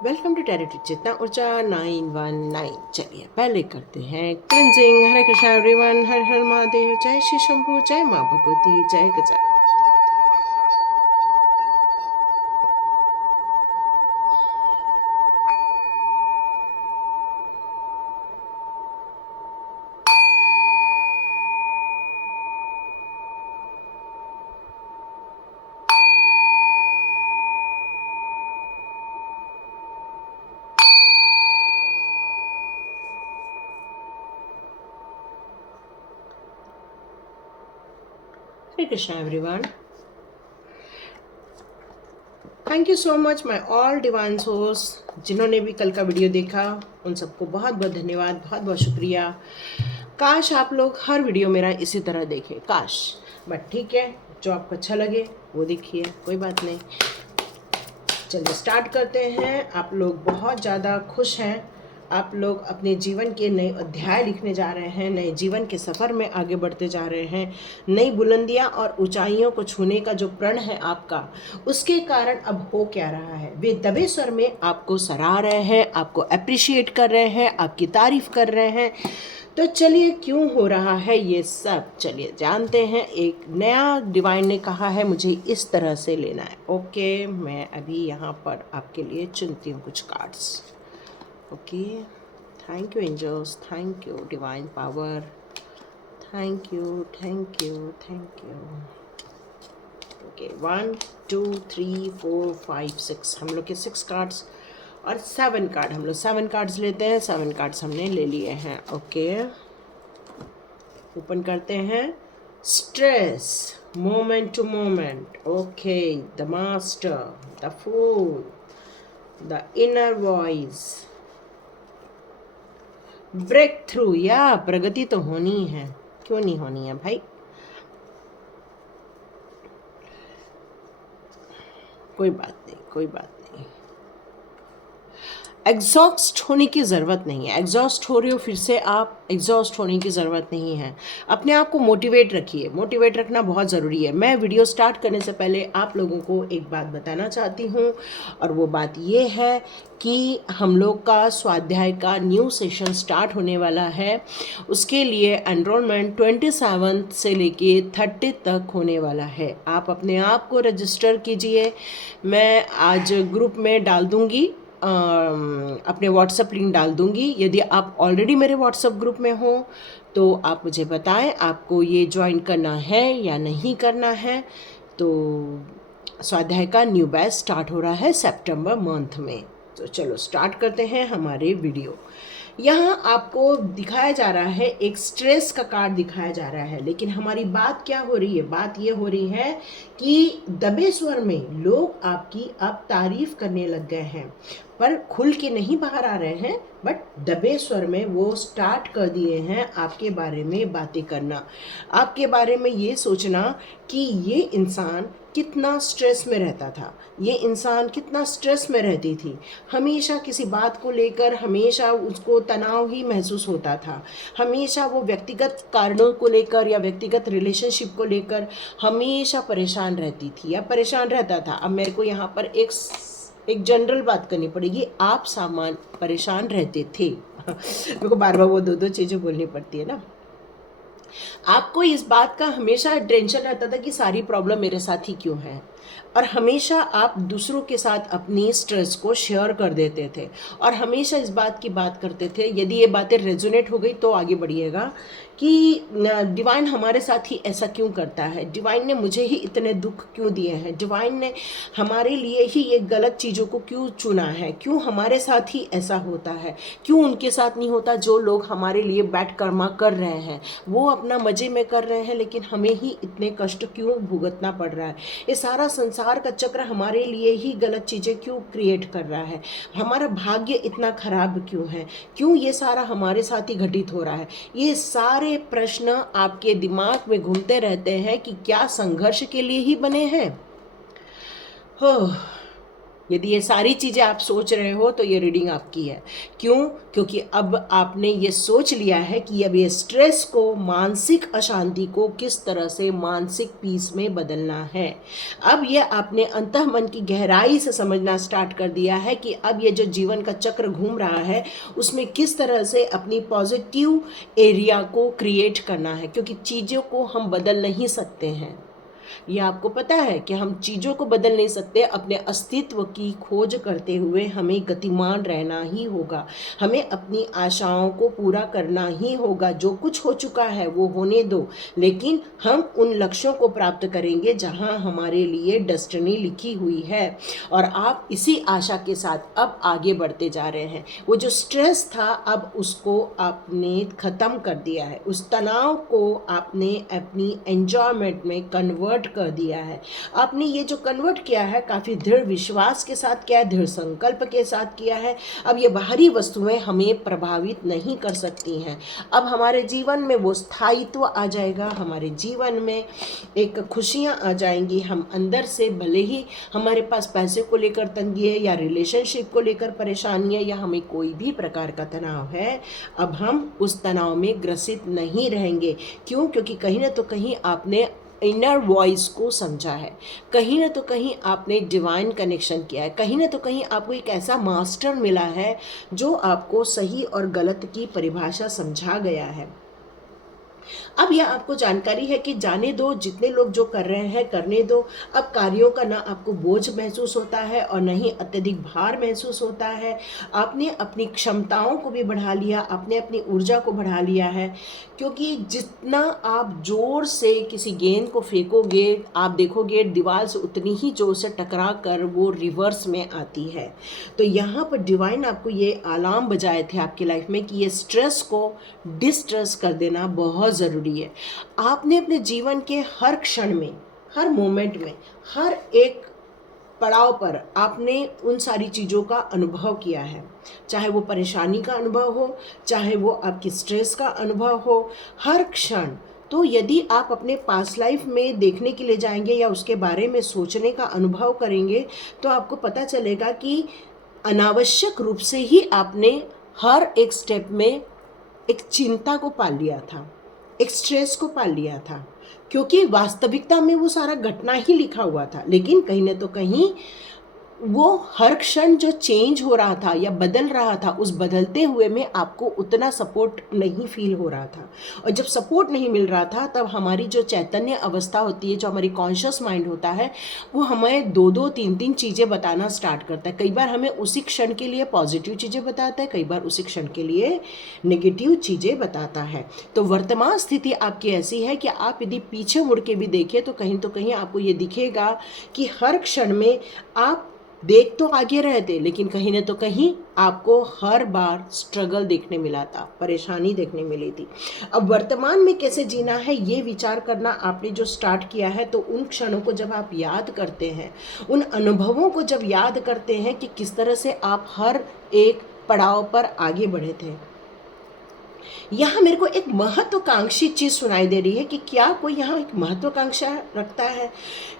Welcome to tarot चेतना ऊर्जा 919। चलिए पहले करते हैं क्लिनजिंग। हरे कृष्णा एवरीवन, हर हर महादेव, जय श्री शंभू, जय माँ भगवती, जय गजा। Hare Krishna everyone, thank you so much my all divine source. जिन्होंने भी कल का वीडियो देखा उन सबको बहुत बहुत धन्यवाद, बहुत बहुत शुक्रिया। काश आप लोग हर वीडियो मेरा इसी तरह देखें, काश। बट ठीक है, जो आपको अच्छा लगे वो देखिए, कोई बात नहीं। चलिए स्टार्ट करते हैं। आप लोग बहुत ज़्यादा खुश हैं, आप लोग अपने जीवन के नए अध्याय लिखने जा रहे हैं, नए जीवन के सफ़र में आगे बढ़ते जा रहे हैं। नई बुलंदियां और ऊंचाइयों को छूने का जो प्रण है आपका, उसके कारण अब हो क्या रहा है, वे दबे स्वर में आपको सराह रहे हैं, आपको अप्रिशिएट कर रहे हैं, आपकी तारीफ कर रहे हैं। तो चलिए क्यों हो रहा है ये सब, चलिए जानते हैं। एक नया डिवाइन ने कहा है मुझे इस तरह से लेना है। ओके, मैं अभी यहाँ पर आपके लिए चुनती हूँ कुछ cards. Okay, thank you angels, thank you divine power, thank you thank you thank you. Okay, 1 2 3 4 5 6, हम लोग के 6 कार्ड्स और 7 कार्ड, हम लोग 7 कार्ड्स लेते हैं। 7 कार्ड्स हमने ले लिए हैं। ओके, ओपन करते हैं। Stress, moment to moment. Okay, the master, the fool, the inner voice, breakthrough, या प्रगति तो होनी है, क्यों नहीं होनी है भाई। कोई बात नहीं, कोई बात नहीं। एग्जॉस्ट होने की ज़रूरत नहीं है। एग्जॉस्ट हो रहे हो फिर से आप, एग्जॉस्ट होने की ज़रूरत नहीं है। अपने आप को मोटिवेट रखिए, मोटिवेट रखना बहुत ज़रूरी है। मैं वीडियो स्टार्ट करने से पहले आप लोगों को एक बात बताना चाहती हूँ, और वो बात ये है कि हम लोग का स्वाध्याय का न्यू सेशन स्टार्ट होने वाला है। उसके लिए एनरोलमेंट 27 से लेके 30 तक होने वाला है। आप अपने आप को रजिस्टर कीजिए। मैं आज ग्रुप में डाल दूँगी, अपने व्हाट्सएप लिंक डाल दूंगी। यदि आप ऑलरेडी मेरे व्हाट्सएप ग्रुप में हो तो आप मुझे बताएं आपको ये ज्वाइन करना है या नहीं करना है। तो स्वाध्याय का न्यू बैच स्टार्ट हो रहा है सितंबर मंथ में। तो चलो स्टार्ट करते हैं हमारे वीडियो। यहाँ आपको दिखाया जा रहा है, एक स्ट्रेस का कार्ड दिखाया जा रहा है, लेकिन हमारी बात क्या हो रही है, बात ये हो रही है कि दबे स्वर में लोग आपकी अब तारीफ करने लग गए हैं, पर खुल के नहीं बाहर आ रहे हैं, बट दबे स्वर में वो स्टार्ट कर दिए हैं आपके बारे में बातें करना, आपके बारे में ये सोचना कि ये इंसान कितना स्ट्रेस में रहता था, ये इंसान कितना स्ट्रेस में रहती थी, हमेशा किसी बात को लेकर हमेशा उसको तनाव ही महसूस होता था, हमेशा वो व्यक्तिगत कारणों को लेकर या व्यक्तिगत रिलेशनशिप को लेकर हमेशा परेशान रहती थी या परेशान रहता था। अब मेरे को यहाँ पर एक जनरल बात करनी पड़ेगी, आप सामान परेशान रहते थे। मेरे को बार बार वो दो चीज़ें बोलनी पड़ती है ना। आपको इस बात का हमेशा टेंशन रहता था कि सारी प्रॉब्लम मेरे साथ ही क्यों है, और हमेशा आप दूसरों के साथ अपनी स्ट्रेस को शेयर कर देते थे और हमेशा इस बात की बात करते थे। यदि ये बातें रेजोनेट हो गई तो आगे बढ़िएगा कि डिवाइन हमारे साथ ही ऐसा क्यों करता है, डिवाइन ने मुझे ही इतने दुख क्यों दिए हैं, डिवाइन ने हमारे लिए ही ये गलत चीज़ों को क्यों चुना है, क्यों हमारे साथ ही ऐसा होता है, क्यों उनके साथ नहीं होता जो लोग हमारे लिए बैड कर्मा कर रहे हैं, वो अपना मज़े में कर रहे हैं, लेकिन हमें ही इतने कष्ट क्यों भुगतना पड़ रहा है। ये सारा संसार का चक्र हमारे लिए ही गलत चीज़ें क्यों क्रिएट कर रहा है, हमारा भाग्य इतना खराब क्यों है, क्यों ये सारा हमारे साथ ही घटित हो रहा है। ये सारे प्रश्न आपके दिमाग में घूमते रहते हैं कि क्या संघर्ष के लिए ही बने हैं। हो, यदि ये सारी चीज़ें आप सोच रहे हो तो ये रीडिंग आपकी है। क्यों? क्योंकि अब आपने ये सोच लिया है कि अब ये स्ट्रेस को, मानसिक अशांति को किस तरह से मानसिक पीस में बदलना है। अब ये आपने अंतःमन की गहराई से समझना स्टार्ट कर दिया है कि अब ये जो जीवन का चक्र घूम रहा है उसमें किस तरह से अपनी पॉजिटिव एरिया को क्रिएट करना है, क्योंकि चीज़ों को हम बदल नहीं सकते हैं। ये आपको पता है कि हम चीज़ों को बदल नहीं सकते, अपने अस्तित्व की खोज करते हुए हमें गतिमान रहना ही होगा। हमें अपनी आशाओं को पूरा करना ही होगा। जो कुछ हो चुका है वो होने दो, लेकिन हम उन लक्ष्यों को प्राप्त करेंगे जहां हमारे लिए डेस्टिनी लिखी हुई है। और आप इसी आशा के साथ अब आगे बढ़ते जा रहे हैं। वो जो स्ट्रेस था अब उसको आपने ख़त्म कर दिया है, उस तनाव को आपने अपनी एंजॉयमेंट में कन्वर्ट कर दिया है। आपने ये जो कन्वर्ट किया है काफ़ी दृढ़ विश्वास के साथ किया है, दृढ़ संकल्प के साथ किया है। अब ये बाहरी वस्तुएं हमें प्रभावित नहीं कर सकती हैं। अब हमारे जीवन में वो स्थायित्व आ जाएगा, हमारे जीवन में एक खुशियाँ आ जाएंगी। हम अंदर से भले ही हमारे पास पैसे को लेकर तंगी है या रिलेशनशिप को लेकर परेशानी है या हमें कोई भी प्रकार का तनाव है, अब हम उस तनाव में ग्रसित नहीं रहेंगे। क्यों? क्योंकि कहीं ना तो कहीं आपने इनर वॉइस को समझा है, कहीं ना तो कहीं आपने डिवाइन कनेक्शन किया है, कहीं ना तो कहीं आपको एक ऐसा मास्टर मिला है जो आपको सही और गलत की परिभाषा समझा गया है। अब यह आपको जानकारी है कि जाने दो, जितने लोग जो कर रहे हैं करने दो। अब कार्यों का ना आपको बोझ महसूस होता है और न ही अत्यधिक भार महसूस होता है। आपने अपनी क्षमताओं को भी बढ़ा लिया, आपने अपनी ऊर्जा को बढ़ा लिया है, क्योंकि जितना आप जोर से किसी गेंद को फेंकोगे आप देखोगे दीवार से उतनी ही जोर से टकरा कर वो रिवर्स में आती है। तो यहाँ पर डिवाइन आपको ये अलार्म बजाए थे आपकी लाइफ में कि ये स्ट्रेस को डिस्ट्रेस कर देना बहुत ज़रूरी है। आपने अपने जीवन के हर क्षण में, हर मोमेंट में, हर एक पड़ाव पर आपने उन सारी चीज़ों का अनुभव किया है। चाहे वो परेशानी का अनुभव हो, चाहे वो आपकी स्ट्रेस का अनुभव हो, हर क्षण। तो यदि आप अपने पास्ट लाइफ में देखने के लिए जाएंगे या उसके बारे में सोचने का अनुभव करेंगे तो आपको पता चलेगा कि अनावश्यक रूप से ही आपने हर एक स्टेप में एक चिंता को पाल लिया था, एक स्ट्रेस को पाल लिया था, क्योंकि वास्तविकता में वो सारा घटना ही लिखा हुआ था। लेकिन कहीं न तो कहीं वो हर क्षण जो चेंज हो रहा था या बदल रहा था, उस बदलते हुए में आपको उतना सपोर्ट नहीं फील हो रहा था। और जब सपोर्ट नहीं मिल रहा था तब हमारी जो चैतन्य अवस्था होती है, जो हमारी कॉन्शियस माइंड होता है, वो हमें दो दो तीन तीन चीज़ें बताना स्टार्ट करता है। कई बार हमें उसी क्षण के लिए पॉजिटिव चीज़ें बताता है, कई बार उसी क्षण के लिए नेगेटिव चीज़ें बताता है। तो वर्तमान स्थिति आपकी ऐसी है कि आप यदि पीछे मुड़ के भी देखें तो कहीं आपको ये दिखेगा कि हर क्षण में आप देख तो आगे रहे थे, लेकिन कहीं न तो कहीं आपको हर बार स्ट्रगल देखने मिला था, परेशानी देखने मिली थी। अब वर्तमान में कैसे जीना है ये विचार करना आपने जो स्टार्ट किया है, तो उन क्षणों को जब आप याद करते हैं, उन अनुभवों को जब याद करते हैं कि किस तरह से आप हर एक पड़ाव पर आगे बढ़े थे, यहाँ मेरे को एक महत्वाकांक्षी चीज़ सुनाई दे रही है कि क्या कोई यहाँ एक महत्वाकांक्षा रखता है।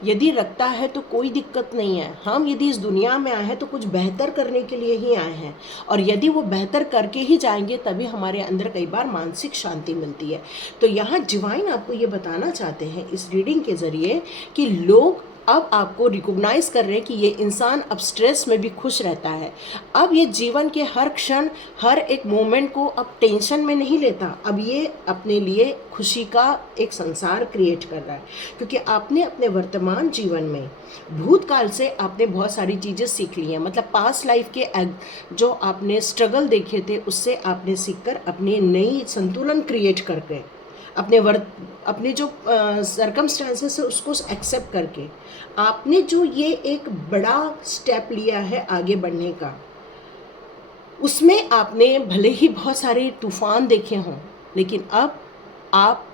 यदि रखता है तो कोई दिक्कत नहीं है। हम यदि इस दुनिया में आए हैं तो कुछ बेहतर करने के लिए ही आए हैं, और यदि वो बेहतर करके ही जाएंगे तभी हमारे अंदर कई बार मानसिक शांति मिलती है। तो यहाँ डिवाइन आपको ये बताना चाहते हैं इस रीडिंग के ज़रिए कि लोग अब आपको रिकॉग्नाइज कर रहे हैं कि ये इंसान अब स्ट्रेस में भी खुश रहता है। अब ये जीवन के हर क्षण, हर एक मोमेंट को अब टेंशन में नहीं लेता। अब ये अपने लिए खुशी का एक संसार क्रिएट कर रहा है, क्योंकि आपने अपने वर्तमान जीवन में, भूतकाल से आपने बहुत सारी चीज़ें सीख ली हैं। मतलब पास्ट लाइफ के जो आपने स्ट्रगल देखे थे उससे आपने सीखकर अपने नई संतुलन क्रिएट करके अपने जो सर्कमस्टांसेस है उसको एक्सेप्ट करके आपने जो ये एक बड़ा स्टेप लिया है आगे बढ़ने का, उसमें आपने भले ही बहुत सारे तूफान देखे हों, लेकिन अब आप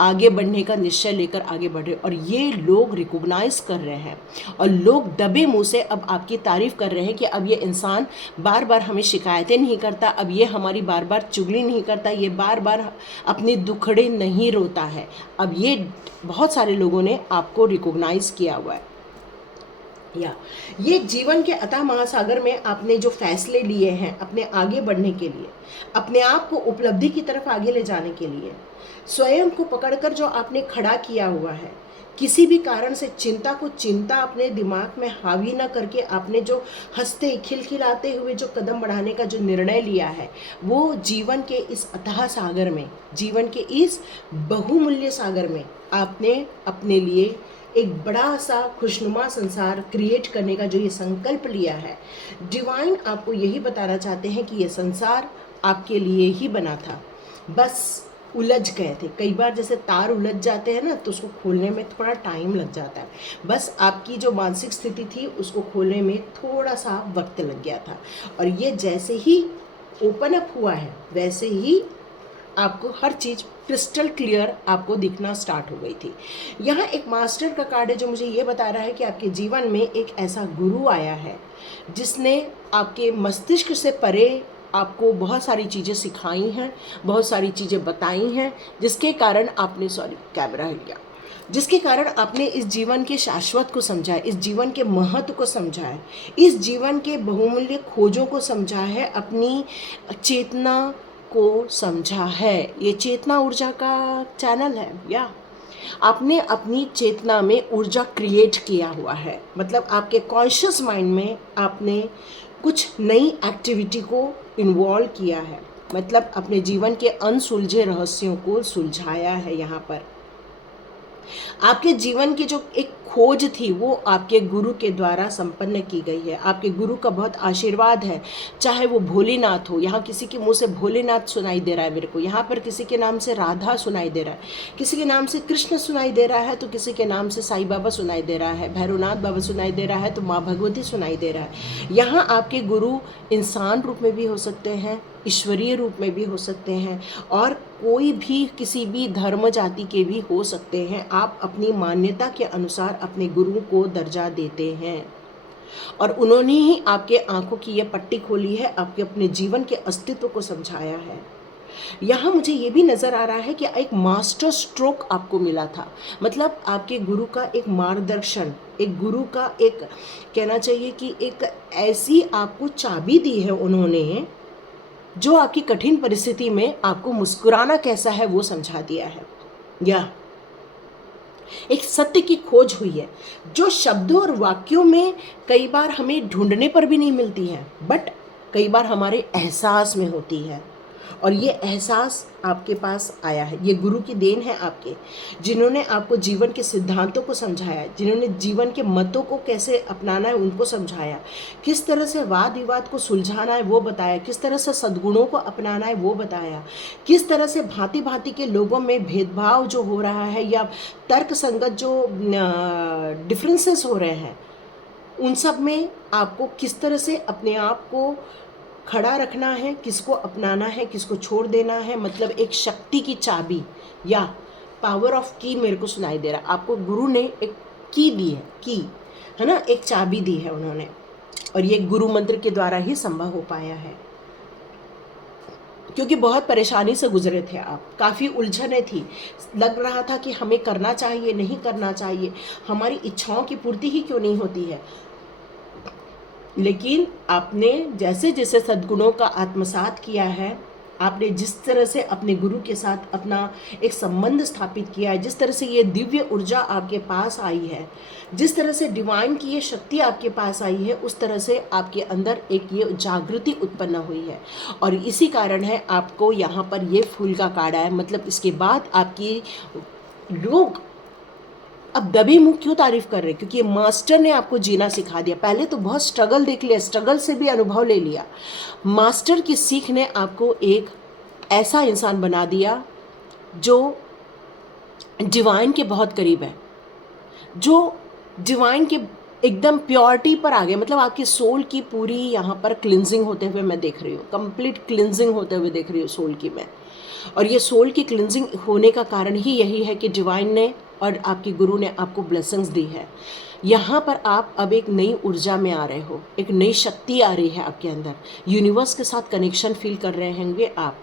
आगे बढ़ने का निश्चय लेकर आगे बढ़ रहे, और ये लोग रिकॉग्नाइज कर रहे हैं और लोग दबे मुंह से अब आपकी तारीफ कर रहे हैं कि अब ये इंसान बार बार हमें शिकायतें नहीं करता, अब ये हमारी बार बार चुगली नहीं करता, ये बार बार अपने दुखड़े नहीं रोता है। अब ये बहुत सारे लोगों ने आपको रिकॉग्नाइज किया हुआ है। या ये जीवन के अथाह महासागर में आपने जो फैसले लिए हैं अपने आगे बढ़ने के लिए, अपने आप को उपलब्धि की तरफ आगे ले जाने के लिए, स्वयं को पकड़कर जो आपने खड़ा किया हुआ है, किसी भी कारण से चिंता अपने दिमाग में हावी ना करके आपने जो हंसते खिलखिलाते हुए जो कदम बढ़ाने का जो निर्णय लिया है, वो जीवन के इस अथाह सागर में, जीवन के इस बहुमूल्य सागर में आपने अपने लिए एक बड़ा सा खुशनुमा संसार क्रिएट करने का जो ये संकल्प लिया है, डिवाइन आपको यही बताना चाहते हैं कि ये संसार आपके लिए ही बना था, बस उलझ गए थे। कई बार जैसे तार उलझ जाते हैं ना, तो उसको खोलने में थोड़ा टाइम लग जाता है, बस आपकी जो मानसिक स्थिति थी उसको खोलने में थोड़ा सा वक्त लग गया था, और ये जैसे ही ओपन अप हुआ है वैसे ही आपको हर चीज़ क्रिस्टल क्लियर आपको दिखना स्टार्ट हो गई थी। यहाँ एक मास्टर का कार्ड है जो मुझे ये बता रहा है कि आपके जीवन में एक ऐसा गुरु आया है जिसने आपके मस्तिष्क से परे आपको बहुत सारी चीज़ें सिखाई हैं, बहुत सारी चीज़ें बताई हैं, जिसके कारण आपने कैमरा हिल गया, जिसके कारण आपने इस जीवन के शाश्वत को समझा है, इस जीवन के महत्व को समझा है, इस जीवन के बहुमूल्य खोजों को समझा है, अपनी चेतना को समझा है। ये चेतना ऊर्जा का चैनल है, या आपने अपनी चेतना में ऊर्जा क्रिएट किया हुआ है, मतलब आपके कॉन्शियस माइंड में आपने कुछ नई एक्टिविटी को इन्वॉल्व किया है, मतलब अपने जीवन के अनसुलझे रहस्यों को सुलझाया है। यहाँ पर आपके जीवन की जो एक खोज थी वो आपके गुरु के द्वारा संपन्न की गई है। आपके गुरु का बहुत आशीर्वाद है, चाहे वो भोलेनाथ हो, यहाँ किसी के मुंह से भोलेनाथ सुनाई दे रहा है मेरे को, यहाँ पर किसी के नाम से राधा सुनाई दे रहा है, किसी के नाम से कृष्ण सुनाई दे रहा है, तो किसी के नाम से साईं बाबा सुनाई दे रहा है, भैरवनाथ बाबा सुनाई दे रहा है, तो माँ भगवती सुनाई दे रहा है। यहाँ आपके गुरु इंसान रूप में भी हो सकते हैं, ईश्वरीय रूप में भी हो सकते हैं, और कोई भी किसी भी धर्म जाति के भी हो सकते हैं। आप अपनी मान्यता के अनुसार अपने गुरु को दर्जा देते हैं, और उन्होंने ही आपके आंखों की ये पट्टी खोली है, आपके अपने जीवन के अस्तित्व को समझाया है। यहाँ मुझे ये भी नज़र आ रहा है कि एक मास्टर स्ट्रोक आपको मिला था, मतलब आपके गुरु का एक मार्गदर्शन, एक गुरु का एक कहना चाहिए कि एक ऐसी आपको चाबी दी है उन्होंने, जो आपकी कठिन परिस्थिति में आपको मुस्कुराना कैसा है वो समझा दिया है। या एक सत्य की खोज हुई है, जो शब्दों और वाक्यों में कई बार हमें ढूंढने पर भी नहीं मिलती है, बट कई बार हमारे एहसास में होती है, और ये एहसास आपके पास आया है। ये गुरु की देन है आपके, जिन्होंने आपको जीवन के सिद्धांतों को समझाया, जिन्होंने जीवन के मतों को कैसे अपनाना है उनको समझाया, किस तरह से वाद विवाद को सुलझाना है वो बताया, किस तरह से सद्गुणों को अपनाना है वो बताया, किस तरह से भांति भांति के लोगों में भेदभाव जो हो रहा है या तर्क संगत जो डिफरेंसेस हो रहे हैं, उन सब में आपको किस तरह से अपने आप को खड़ा रखना है, किसको अपनाना है, किसको छोड़ देना है, मतलब एक शक्ति की चाबी या पावर ऑफ की मेरे को सुनाई दे रहा है। आपको गुरु ने एक की दी है, की है ना, एक चाबी दी है उन्होंने, और ये गुरु मंत्र के द्वारा ही संभव हो पाया है, क्योंकि बहुत परेशानी से गुजरे थे आप, काफ़ी उलझने थी, लग रहा था कि हमें करना चाहिए नहीं करना चाहिए, हमारी इच्छाओं की पूर्ति ही क्यों नहीं होती है, लेकिन आपने जैसे जैसे सद्गुणों का आत्मसात किया है, आपने जिस तरह से अपने गुरु के साथ अपना एक संबंध स्थापित किया है, जिस तरह से ये दिव्य ऊर्जा आपके पास आई है, जिस तरह से डिवाइन की ये शक्ति आपके पास आई है, उस तरह से आपके अंदर एक ये जागृति उत्पन्न हुई है, और इसी कारण है आपको यहाँ पर ये फूल का कार्ड आया। मतलब इसके बाद आपकी लोग अब दबे मुंह क्यों तारीफ कर रहे हैं, क्योंकि ये मास्टर ने आपको जीना सिखा दिया। पहले तो बहुत स्ट्रगल देख लिया, स्ट्रगल से भी अनुभव ले लिया, मास्टर की सीख ने आपको एक ऐसा इंसान बना दिया जो डिवाइन के बहुत करीब है, जो डिवाइन के एकदम प्योरिटी पर आ गया। मतलब आपकी सोल की पूरी यहाँ पर क्लिनजिंग होते हुए मैं देख रही हूँ, कंप्लीट क्लिनजिंग होते हुए देख रही हूँ सोल की मैं, और ये सोल की क्लिनजिंग होने का कारण ही यही है कि डिवाइन ने और आपके गुरु ने आपको ब्लेसिंग्स दी है। यहाँ पर आप अब एक नई ऊर्जा में आ रहे हो, एक नई शक्ति आ रही है आपके अंदर, यूनिवर्स के साथ कनेक्शन फील कर रहे होंगे आप,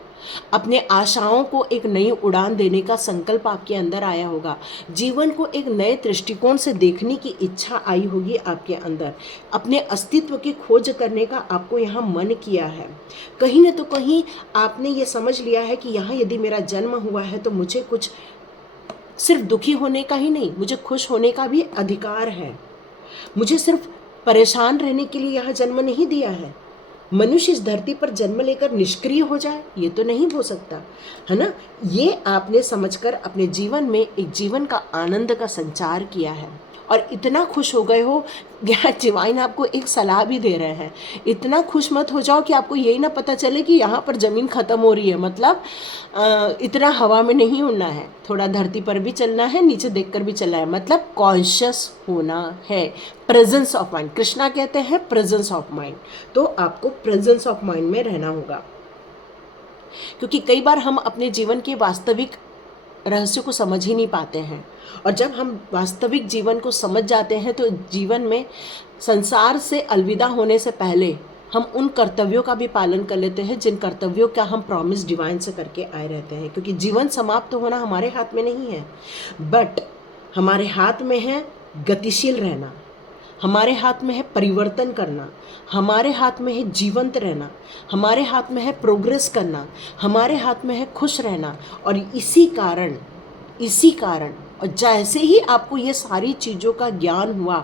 अपने आशाओं को एक नई उड़ान देने का संकल्प आपके अंदर आया होगा। जीवन को एक नए दृष्टिकोण से देखने की इच्छा आई होगी आपके अंदर। अपने अस्तित्व की खोज करने का आपको यहाँ मन किया है। कहीं न तो कहीं आपने ये समझ लिया है कि यहाँ यदि मेरा जन्म हुआ है तो मुझे कुछ सिर्फ दुखी होने का ही नहीं, मुझे खुश होने का भी अधिकार है। मुझे सिर्फ परेशान रहने के लिए यहाँ जन्म नहीं दिया है। मनुष्य इस धरती पर जन्म लेकर निष्क्रिय हो जाए, ये तो नहीं हो सकता, है ना। ये आपने समझकर अपने जीवन में एक जीवन का आनंद का संचार किया है और इतना खुश हो गए हो, यहाँ डिवाइन आपको एक सलाह भी दे रहे हैं। इतना खुश मत हो जाओ कि आपको यही ना पता चले कि यहाँ पर ज़मीन ख़त्म हो रही है। मतलब इतना हवा में नहीं उड़ना है, थोड़ा धरती पर भी चलना है, नीचे देखकर भी चलना है। मतलब कॉन्शियस होना है, प्रेजेंस ऑफ माइंड। कृष्णा कहते हैं प्रेजेंस ऑफ माइंड, तो आपको प्रेजेंस ऑफ माइंड में रहना होगा। क्योंकि कई बार हम अपने जीवन के वास्तविक रहस्य को समझ ही नहीं पाते हैं, और जब हम वास्तविक जीवन को समझ जाते हैं तो जीवन में संसार से अलविदा होने से पहले हम उन कर्तव्यों का भी पालन कर लेते हैं जिन कर्तव्यों का हम प्रॉमिस डिवाइन से करके आए रहते हैं। क्योंकि जीवन समाप्त होना हमारे हाथ में नहीं है, बट हमारे हाथ में है गतिशील रहना, हमारे हाथ में है परिवर्तन करना, हमारे हाथ में है जीवंत रहना, हमारे हाथ में है प्रोग्रेस करना, हमारे हाथ में है खुश रहना। और इसी कारण और जैसे ही आपको ये सारी चीज़ों का ज्ञान हुआ,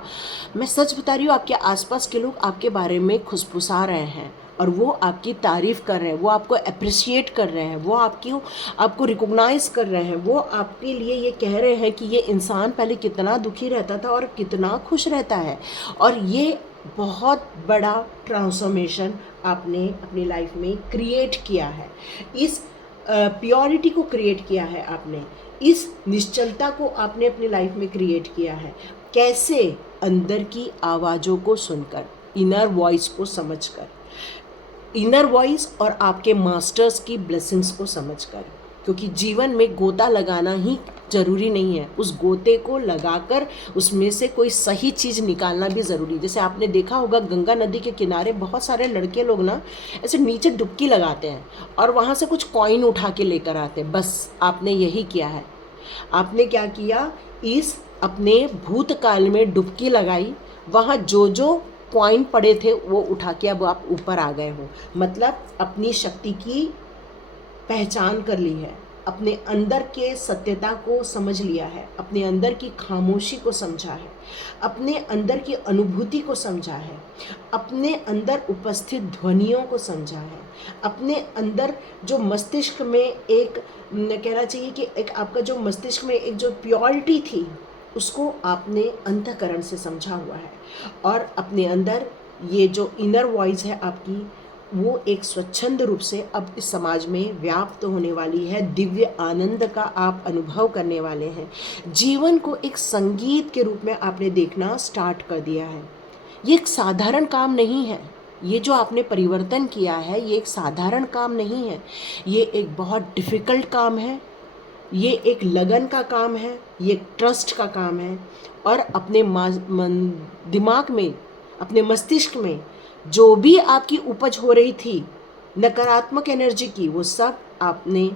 मैं सच बता रही हूँ, आपके आसपास के लोग आपके बारे में खुशफुसा रहे हैं और वो आपकी तारीफ़ कर रहे हैं, वो आपको अप्रिशिएट कर रहे हैं, वो आपको रिकॉग्नाइज कर रहे हैं, वो आपके लिए ये कह रहे हैं कि ये इंसान पहले कितना दुखी रहता था और कितना खुश रहता है। और ये बहुत बड़ा ट्रांसफॉर्मेशन आपने अपनी लाइफ में क्रिएट किया है। इस प्योरिटी को क्रिएट किया है आपने, इस निश्चलता को आपने अपनी लाइफ में क्रिएट किया है। कैसे? अंदर की आवाज़ों को सुनकर, इनर वॉइस को समझकर, इनर वॉइस और आपके मास्टर्स की ब्लेसिंग्स को समझकर। क्योंकि जीवन में गोता लगाना ही ज़रूरी नहीं है, उस गोते को लगाकर उसमें से कोई सही चीज़ निकालना भी ज़रूरी है। जैसे आपने देखा होगा गंगा नदी के किनारे बहुत सारे लड़के लोग ना ऐसे नीचे डुबकी लगाते हैं और वहाँ से कुछ कॉइन उठा के लेकर आते हैं। बस आपने यही किया है। आपने क्या किया, इस अपने भूतकाल में डुबकी लगाई, वहाँ जो जो कॉइन पड़े थे वो उठा के अब आप ऊपर आ गए हो। मतलब अपनी शक्ति की पहचान कर ली है, अपने अंदर के सत्यता को समझ लिया है, अपने अंदर की खामोशी को समझा है, अपने अंदर की अनुभूति को समझा है, अपने अंदर उपस्थित ध्वनियों को समझा है, अपने अंदर जो मस्तिष्क में एक कहना चाहिए कि एक आपका जो मस्तिष्क में एक जो प्योरिटी थी उसको आपने अंतःकरण से समझा हुआ है। और अपने अंदर ये जो इनर वॉइस है आपकी, वो एक स्वच्छंद रूप से अब इस समाज में व्याप्त होने वाली है। दिव्य आनंद का आप अनुभव करने वाले हैं। जीवन को एक संगीत के रूप में आपने देखना स्टार्ट कर दिया है। ये एक साधारण काम नहीं है, ये जो आपने परिवर्तन किया है ये एक साधारण काम नहीं है, ये एक बहुत डिफ़िकल्ट काम है, ये एक लगन का काम है, ये एक ट्रस्ट का काम है। और अपने दिमाग में, अपने मस्तिष्क में जो भी आपकी उपज हो रही थी नकारात्मक एनर्जी की, वो सब आपने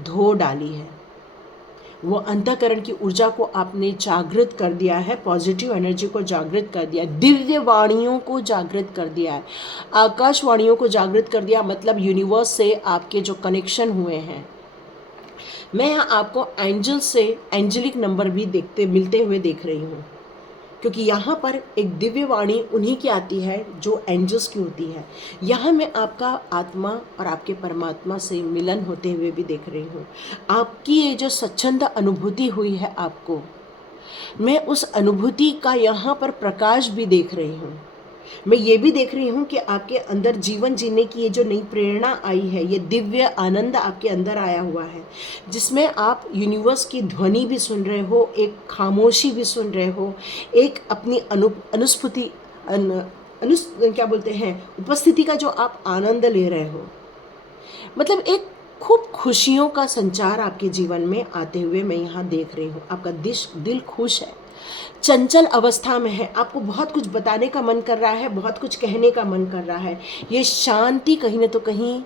धो डाली है। वो अंतःकरण की ऊर्जा को आपने जागृत कर दिया है, पॉजिटिव एनर्जी को जागृत कर दिया, दिव्य वाणियों को जागृत कर दिया है, आकाशवाणियों को जागृत कर दिया। मतलब यूनिवर्स से आपके जो कनेक्शन हुए हैं। मैं यहाँ आपको एंजल से एंजेलिक नंबर भी मिलते हुए देख रही हूँ, क्योंकि यहाँ पर एक दिव्य वाणी उन्हीं की आती है जो एंजल्स की होती है। यहाँ मैं आपका आत्मा और आपके परमात्मा से मिलन होते हुए भी देख रही हूँ। आपकी ये जो स्वच्छंद अनुभूति हुई है आपको, मैं उस अनुभूति का यहाँ पर प्रकाश भी देख रही हूँ। मैं ये भी देख रही हूँ कि आपके अंदर जीवन जीने की ये जो नई प्रेरणा आई है, ये दिव्य आनंद आपके अंदर आया हुआ है, जिसमें आप यूनिवर्स की ध्वनि भी सुन रहे हो, एक खामोशी भी सुन रहे हो, एक अपनी अनुस्फूति क्या बोलते हैं, उपस्थिति का जो आप आनंद ले रहे हो। मतलब एक खूब खुशियों का संचार आपके जीवन में आते हुए मैं यहाँ देख रही हूँ। आपका दिल खुश है, चंचल अवस्था में है, आपको बहुत कुछ बताने का मन कर रहा है, बहुत कुछ कहने का मन कर रहा है। ये शांति कहीं न तो कहीं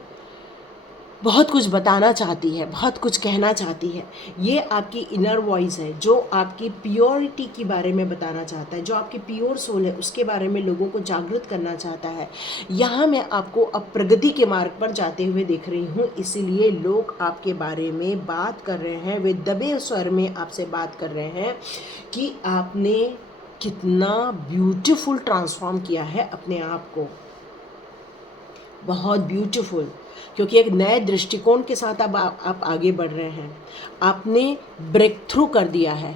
बहुत कुछ बताना चाहती है, बहुत कुछ कहना चाहती है। ये आपकी इनर वॉइस है जो आपकी प्योरिटी के बारे में बताना चाहता है, जो आपकी प्योर सोल है उसके बारे में लोगों को जागृत करना चाहता है। यहाँ मैं आपको अब प्रगति के मार्ग पर जाते हुए देख रही हूँ, इसीलिए लोग आपके बारे में बात कर रहे हैं, वे दबे स्वर में आपसे बात कर रहे हैं कि आपने कितना ब्यूटीफुल ट्रांसफॉर्म किया है अपने आप को, बहुत ब्यूटीफुल। क्योंकि एक नए दृष्टिकोण के साथ अब आप आगे बढ़ रहे हैं। आपने ब्रेक थ्रू कर दिया है,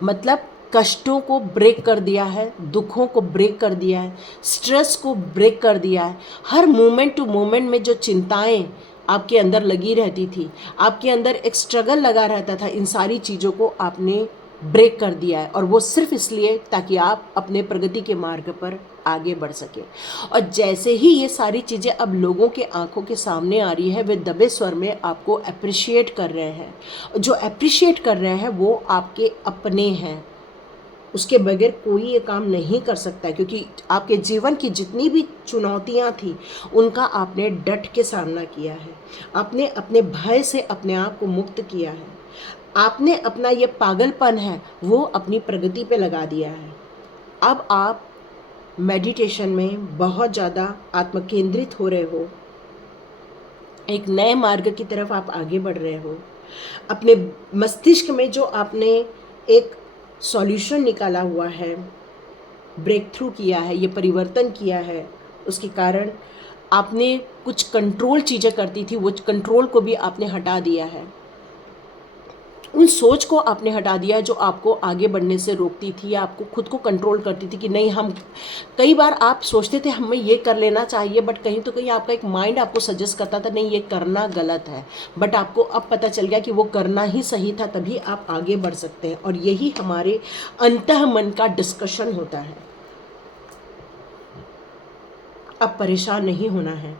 मतलब कष्टों को ब्रेक कर दिया है, दुखों को ब्रेक कर दिया है, स्ट्रेस को ब्रेक कर दिया है। हर मोमेंट टू मोमेंट में जो चिंताएं आपके अंदर लगी रहती थी, आपके अंदर एक स्ट्रगल लगा रहता था, इन सारी चीज़ों को आपने ब्रेक कर दिया है। और वो सिर्फ इसलिए ताकि आप अपने प्रगति के मार्ग पर आगे बढ़ सके। और जैसे ही ये सारी चीज़ें अब लोगों के आंखों के सामने आ रही है, वे दबे स्वर में आपको अप्रिशिएट कर रहे हैं। जो अप्रिशिएट कर रहे हैं वो आपके अपने हैं, उसके बगैर कोई ये काम नहीं कर सकता, क्योंकि आपके जीवन की जितनी भी चुनौतियां थी उनका आपने डट के सामना किया है। आपने अपने भय से अपने आप को मुक्त किया है। आपने अपना ये पागलपन है वो अपनी प्रगति पे लगा दिया है। अब आप मेडिटेशन में बहुत ज़्यादा आत्मकेंद्रित हो रहे हो, एक नए मार्ग की तरफ आप आगे बढ़ रहे हो। अपने मस्तिष्क में जो आपने एक सॉल्यूशन निकाला हुआ है, ब्रेक थ्रू किया है, ये परिवर्तन किया है, उसके कारण आपने कुछ कंट्रोल चीज़ें करती थी, वो कंट्रोल को भी आपने हटा दिया है। उन सोच को आपने हटा दिया जो आपको आगे बढ़ने से रोकती थी या आपको खुद को कंट्रोल करती थी कि नहीं हम, कई बार आप सोचते थे हमें ये कर लेना चाहिए, बट कहीं तो कहीं आपका एक माइंड आपको सजेस्ट करता था नहीं ये करना गलत है, बट आपको अब पता चल गया कि वो करना ही सही था, तभी आप आगे बढ़ सकते हैं। और यही हमारे अंतःमन का डिस्कशन होता है। अब परेशान नहीं होना है,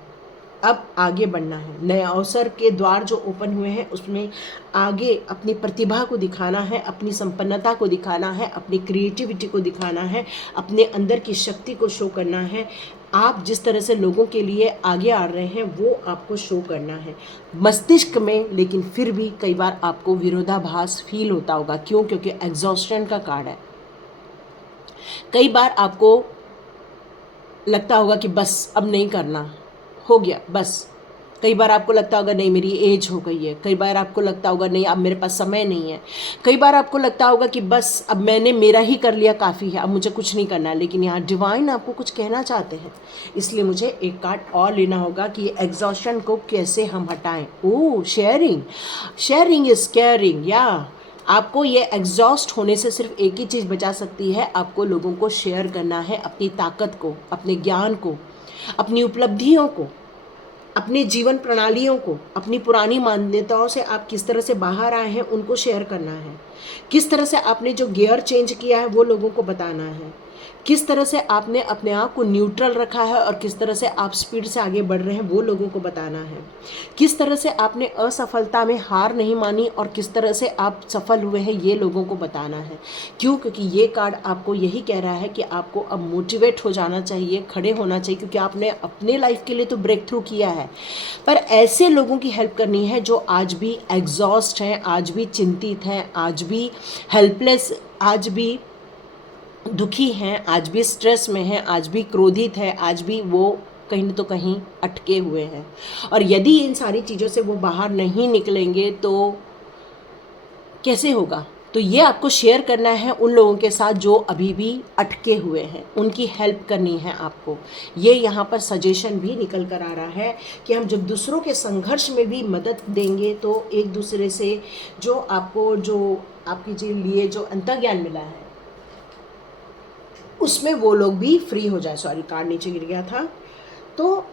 अब आगे बढ़ना है। नए अवसर के द्वार जो ओपन हुए हैं उसमें आगे अपनी प्रतिभा को दिखाना है, अपनी संपन्नता को दिखाना है, अपनी क्रिएटिविटी को दिखाना है, अपने अंदर की शक्ति को शो करना है। आप जिस तरह से लोगों के लिए आगे आ रहे हैं वो आपको शो करना है मस्तिष्क में। लेकिन फिर भी कई बार आपको विरोधाभास फील होता होगा, क्यों? क्योंकि एग्जॉस्शन का कार्ड है। कई बार आपको लगता होगा कि बस अब नहीं करना, हो गया बस। कई बार आपको लगता होगा नहीं मेरी एज हो गई है, कई बार आपको लगता होगा नहीं अब मेरे पास समय नहीं है, कई बार आपको लगता होगा कि बस अब मैंने मेरा ही कर लिया काफ़ी है, अब मुझे कुछ नहीं करना है। लेकिन यहाँ डिवाइन आपको कुछ कहना चाहते हैं, इसलिए मुझे एक कार्ड और लेना होगा कि ये एग्जॉस्शन को कैसे हम हटाएं। ओह, शेयरिंग, शेयरिंग इज केयरिंग। या आपको ये एग्जॉस्ट होने से सिर्फ एक ही चीज़ बचा सकती है, आपको लोगों को शेयर करना है अपनी ताकत को, अपने ज्ञान को, अपनी उपलब्धियों को, अपने जीवन प्रणालियों को, अपनी पुरानी मान्यताओं से आप किस तरह से बाहर आए हैं उनको शेयर करना है। किस तरह से आपने जो गियर चेंज किया है वो लोगों को बताना है। किस तरह से आपने अपने आप को न्यूट्रल रखा है और किस तरह से आप स्पीड से आगे बढ़ रहे हैं वो लोगों को बताना है। किस तरह से आपने असफलता में हार नहीं मानी और किस तरह से आप सफल हुए हैं ये लोगों को बताना है। क्यों? क्योंकि ये कार्ड आपको यही कह रहा है कि आपको अब मोटिवेट हो जाना चाहिए, खड़े होना चाहिए, क्योंकि आपने अपने लाइफ के लिए तो ब्रेक थ्रू किया है, पर ऐसे लोगों की हेल्प करनी है जो आज भी एग्जॉस्ट हैं, आज भी चिंतित हैं, आज भी हेल्पलेस, आज भी दुखी हैं, आज भी स्ट्रेस में हैं, आज भी क्रोधित है, आज भी वो कहीं तो कहीं अटके हुए हैं। और यदि इन सारी चीज़ों से वो बाहर नहीं निकलेंगे तो कैसे होगा? तो ये आपको शेयर करना है उन लोगों के साथ जो अभी भी अटके हुए हैं, उनकी हेल्प करनी है आपको। ये यहाँ पर सजेशन भी निकल कर आ रहा है कि हम जब दूसरों के संघर्ष में भी मदद देंगे तो एक दूसरे से जो आपको, जो आपके लिए जो अंतर्ज्ञान मिला है उसमें वो लोग भी फ्री हो जाए। सॉरी, कार्ड नीचे गिर गया था। तो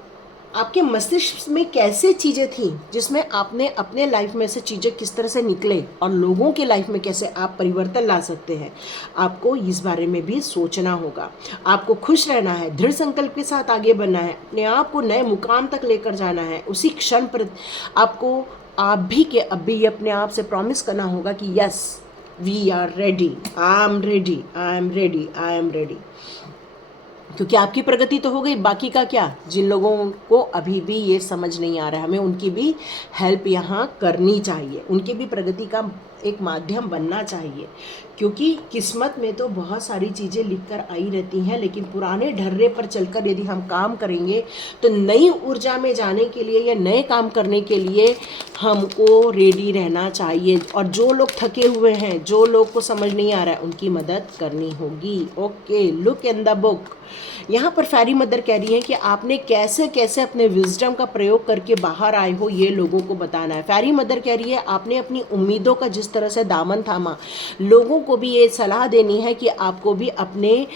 आपके मस्तिष्क में कैसे चीज़ें थी जिसमें आपने अपने लाइफ में से चीज़ें किस तरह से निकले और लोगों के लाइफ में कैसे आप परिवर्तन ला सकते हैं, आपको इस बारे में भी सोचना होगा। आपको खुश रहना है, दृढ़ संकल्प के साथ आगे बढ़ना है, अपने आप को नए मुकाम तक लेकर जाना है। उसी क्षण पर आपको आप भी के अब भी अपने आप से प्रॉमिस करना होगा कि yes, we are ready, I am ready, I am ready, I am ready. क्योंकि आपकी प्रगति तो हो गई, बाकी का क्या? जिन लोगों को अभी भी ये समझ नहीं आ रहा है, हमें उनकी भी हेल्प यहाँ करनी चाहिए, उनकी भी प्रगति का एक माध्यम बनना चाहिए। क्योंकि किस्मत में तो बहुत सारी चीज़ें लिख कर आई रहती हैं, लेकिन पुराने ढर्रे पर चलकर यदि हम काम करेंगे तो नई ऊर्जा में जाने के लिए या नए काम करने के लिए हमको रेडी रहना चाहिए। और जो लोग थके हुए हैं, जो लोग को समझ नहीं आ रहा है, उनकी मदद करनी होगी। Okay, look in the book. यहाँ पर फेरी मदर कह रही है कि आपने कैसे कैसे अपने विजडम का प्रयोग करके बाहर आए हो, ये लोगों को बताना है। फेरी मदर कह रही है आपने अपनी उम्मीदों का जिस तरह से दामन थामा, लोगों को भी ये सलाह देनी है कि आपको भी अपने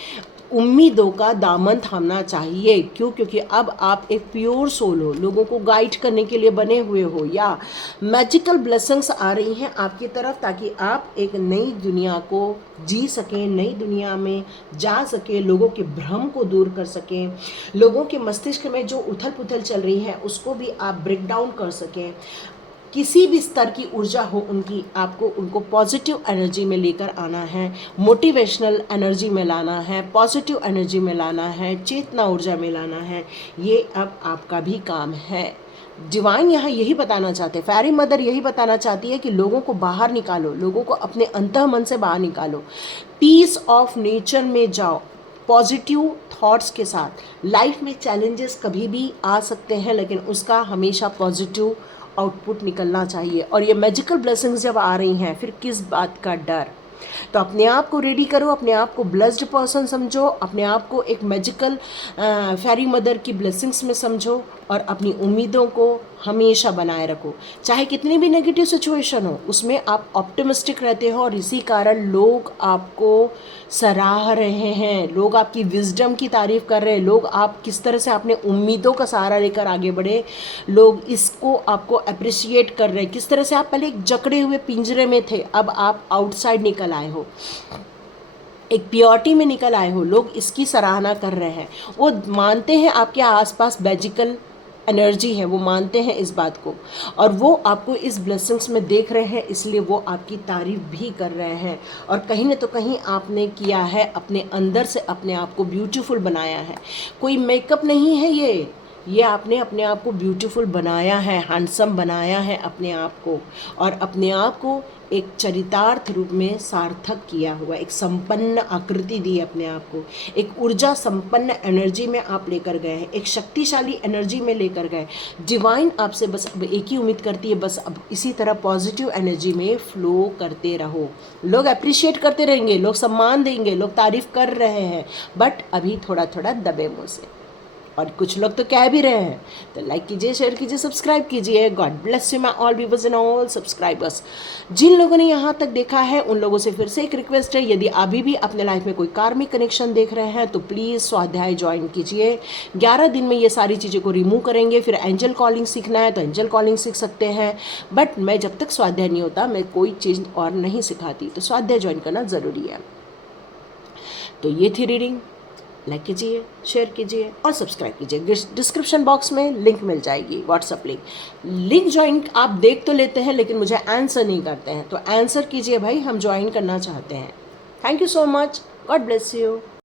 उम्मीदों का दामन थामना चाहिए। क्यों? क्योंकि अब आप एक प्योर सोल हो, लोगों को गाइड करने के लिए बने हुए हो, या मैजिकल ब्लेसिंग्स आ रही हैं आपकी तरफ, ताकि आप एक नई दुनिया को जी सकें, नई दुनिया में जा सकें, लोगों के भ्रम को दूर कर सकें, लोगों के मस्तिष्क में जो उथल पुथल चल रही है उसको भी आप ब्रेक डाउन कर सकें। किसी भी स्तर की ऊर्जा हो उनकी, आपको उनको पॉजिटिव एनर्जी में लेकर आना है, मोटिवेशनल एनर्जी में लाना है, पॉजिटिव एनर्जी में लाना है, चेतना ऊर्जा में लाना है। ये अब आपका भी काम है। डिवाइन यहाँ यही बताना चाहते हैं, फेरी मदर यही बताना चाहती है कि लोगों को बाहर निकालो, लोगों को अपने अंतः मन से बाहर निकालो, पीस ऑफ नेचर में जाओ, पॉजिटिव थॉट्स के साथ। लाइफ में चैलेंजेस कभी भी आ सकते हैं, लेकिन उसका हमेशा पॉजिटिव आउटपुट निकलना चाहिए। और ये मैजिकल ब्लेसिंग्स जब आ रही हैं, फिर किस बात का डर? तो अपने आप को रेडी करो, अपने आप को ब्लेस्ड पर्सन समझो, अपने आप को एक मैजिकल फेरी मदर की ब्लेसिंग्स में समझो, और अपनी उम्मीदों को हमेशा बनाए रखो। चाहे कितनी भी नेगेटिव सिचुएशन हो, उसमें आप ऑप्टिमिस्टिक रहते हो, और इसी कारण लोग आपको सराह रहे हैं, लोग आपकी विजडम की तारीफ कर रहे हैं, लोग आप किस तरह से अपने उम्मीदों का सहारा लेकर आगे बढ़े, लोग इसको आपको अप्रिशिएट कर रहे हैं। किस तरह से आप पहले एक जकड़े हुए पिंजरे में थे, अब आप आउटसाइड निकल आए हो, एक प्योरिटी में निकल आए हो, लोग इसकी सराहना कर रहे हैं। वो मानते हैं आपके आसपास मैजिकल एनर्जी है, वो मानते हैं इस बात को, और वो आपको इस ब्लेसिंग्स में देख रहे हैं, इसलिए वो आपकी तारीफ भी कर रहे हैं। और कहीं न तो कहीं आपने किया है, अपने अंदर से अपने आप को ब्यूटीफुल बनाया है। कोई मेकअप नहीं है ये आपने अपने आप को ब्यूटीफुल बनाया है, हैंडसम बनाया है अपने आप को, और अपने आप को एक चरितार्थ रूप में सार्थक किया हुआ, एक संपन्न आकृति दी अपने आप को, एक ऊर्जा संपन्न एनर्जी में आप लेकर गए हैं, एक शक्तिशाली एनर्जी में लेकर गए। डिवाइन आपसे बस अब एक ही उम्मीद करती है, बस अब इसी तरह पॉजिटिव एनर्जी में फ्लो करते रहो। लोग अप्रिशिएट करते रहेंगे, लोग सम्मान देंगे, लोग तारीफ कर रहे हैं, बट अभी थोड़ा थोड़ा दबे मुँह से। और कुछ लोग तो कह भी रहे हैं, तो लाइक कीजिए, शेयर कीजिए, सब्सक्राइब कीजिए। God bless you my all viewers and all subscribers. जिन लोगों ने यहाँ तक देखा है उन लोगों से फिर से एक रिक्वेस्ट है, यदि अभी भी अपने लाइफ में कोई कार्मिक कनेक्शन देख रहे हैं तो प्लीज़ स्वाध्याय ज्वाइन कीजिए। 11 दिन में ये सारी चीज़ों को रिमूव करेंगे। फिर एंजल कॉलिंग सीखना है तो एंजल कॉलिंग सीख सकते हैं, बट मैं जब तक स्वाध्याय नहीं होता मैं कोई चीज़ और नहीं सिखाती, तो स्वाध्याय ज्वाइन करना ज़रूरी है। तो ये थी रीडिंग। लाइक कीजिए, शेयर कीजिए और सब्सक्राइब कीजिए। डिस्क्रिप्शन बॉक्स में लिंक मिल जाएगी, व्हाट्सअप लिंक ज्वाइन आप देख तो लेते हैं लेकिन मुझे आंसर नहीं करते हैं, तो आंसर कीजिए भाई, हम ज्वाइन करना चाहते हैं। Thank you so much, God bless you.